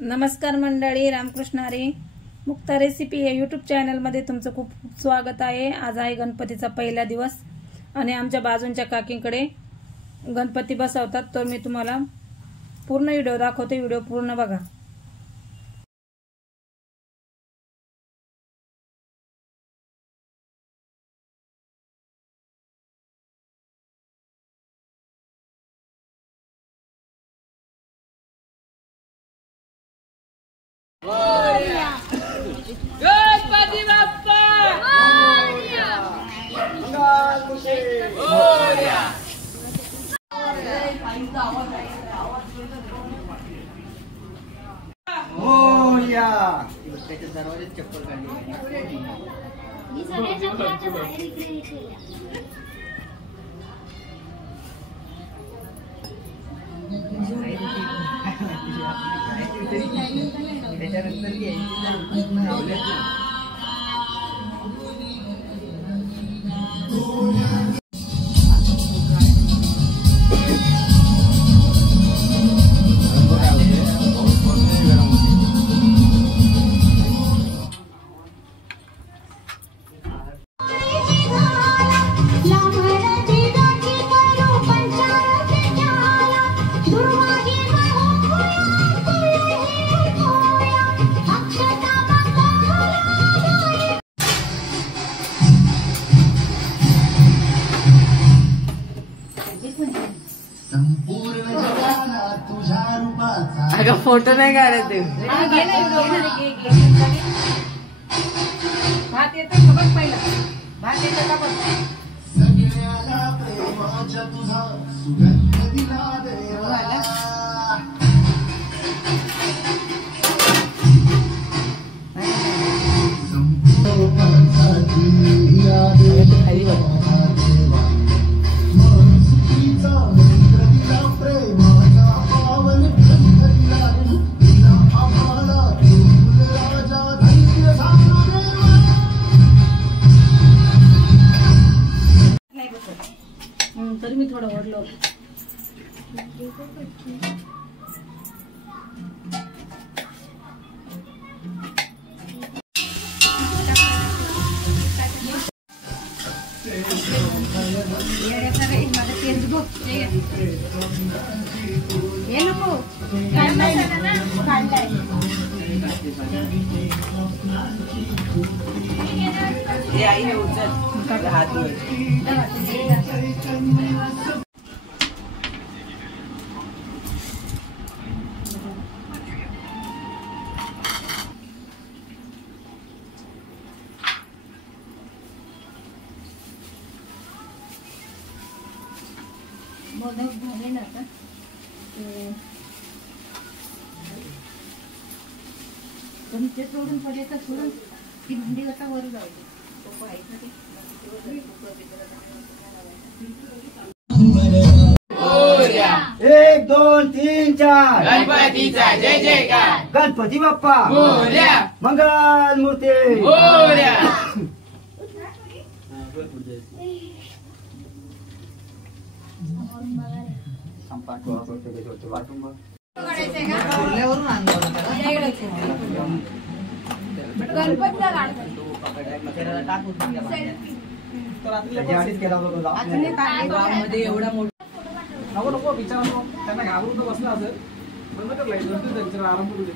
नमस्कार मंडळी, रामकृष्ण हरी. मुक्ता रेसिपी या यूट्यूब चॅनलमध्ये तुमचं खूप खूप स्वागत आहे. आज आहे गणपतीचा पहिला दिवस आणि आमच्या बाजूंच्या काकींकडे गणपती बसवतात. तर मी तुम्हाला पूर्ण व्हिडिओ दाखवते. व्हिडिओ पूर्ण बघा. गणपती बाप्पा मोरया. मोरया. मोरया. त्याच्या दरवाजात चप्पल काढली. मी सगळ्या चप्पलाच्या बाहेर इकडे केल्या. त्याच्यानंतर अगं फोटो नाही काढायचे. भात येतो का बघ पहिला. भात येतो का बघ. सगळ्याला प्रेमाच्या तुझा सुगंध दिला देवा. तरी मी थोडं ओढलो. हे नको आई हे उचल हात मोदक झाले ना आता. पण ते सोडून पडायचं सोडून ती भांडी आता वर जायची. एक दोन तीन चार गणपतीचा जय जयकार. गणपती बाप्पा मोरया. मंगल मूर्ती मोरया. मध्ये एवढा मोठा नको विचार त्यांना घाबरून बसला असेल बंद कर. आराम करू दे.